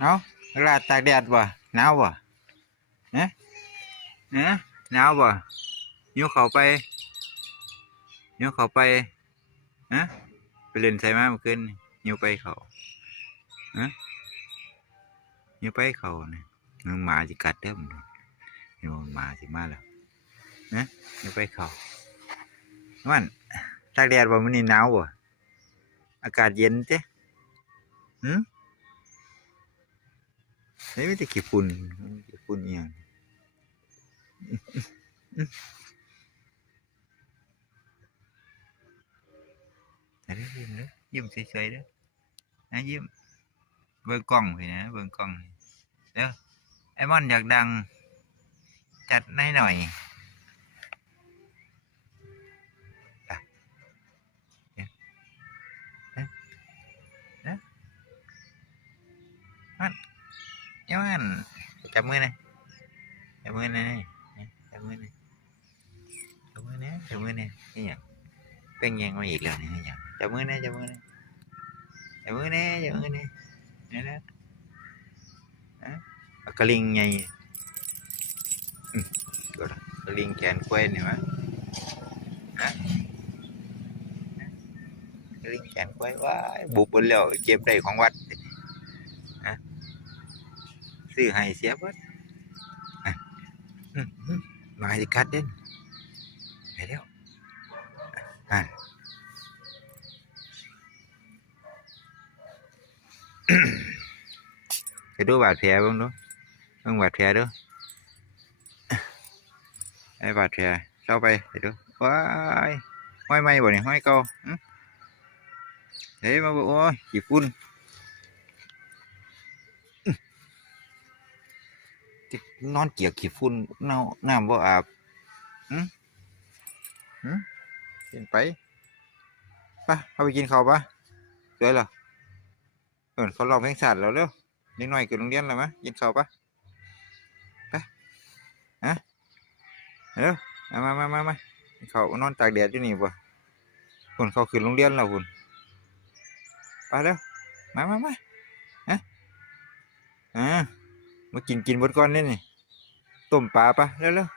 เอาเวลาตากแดดบ่หนาวบ่เนี่ยเนี่ยหนาวบ่ยิ้วเขาไปยิ้วเขาไปนะไปเล่นใส่มาเมื่อคืนยิ้วไปเขาฮะยิ้วไปเขาเนี่ยมึงหมาจะกัดเด้อมึงยิ้วหมาสิมาแล้วนะยิ้วไปเขามันตากแดดบ่มันนี่หนาวบ่อากาศเย็นเจ้หืมเฮ้ยไม่ได้ขี้ฝุ่นขี้ฝุ่นอีหยังแต่ได้ยิ้มเด้อยิ้มเฉยๆเด้อนะยิ้มเบิ่งกล้องไปนะเบิ่งกล้องเด้อไอ้มอนอยากดังจัดให้หน่อยอ่ะเนี่ยนะนะมันยังมันจับมือหน่อยจับมือหน่อยจับมือหน่อยจับมือหน่อยจับมือหน่อยนี่อย่างเป็นยังมาอีกแล้วนี่อย่างจับมือหน่อยจับมือหน่อยจับมือหน่อยจับมือหน่อยนี่นะกระลิงไงก็กระลิงแขนควายนี่มั้ยฮะกระลิงแขนควายว้ายบุบบนแล้วเจ็บได้ของวัดฮะซื้อให้เสียเบิดมาสิกัดเด่นไปแล้วไปดูบาดแผลบ้างดูเบิ่งบาดแผลดูไอ้บาดแผลเข้าไปดูว้ายห้อยไหมบ่เนี่ยห้อยเก่าเฮ้ยมาบอกโอ้ยขี้ฝุ่นนอนเกียกขี้ฝุ่นน้ำบ่อาบกินไปปะเอาไปกินข้าวปะสวยเหรอเขาลองเพลงสัตว์แล้วเร็วนิดหน่อยเกิดโรงเรียนแล้วมั้ยกินข้าวปะไปฮะเร็วมาเขานอนตากแดดอยู่นี่ปะคุณเขาขึ้นโรงเรียนแล้วคุณไปเร็วมาฮะมากินบนก้อนนี่ต้มปลาปะเร็ว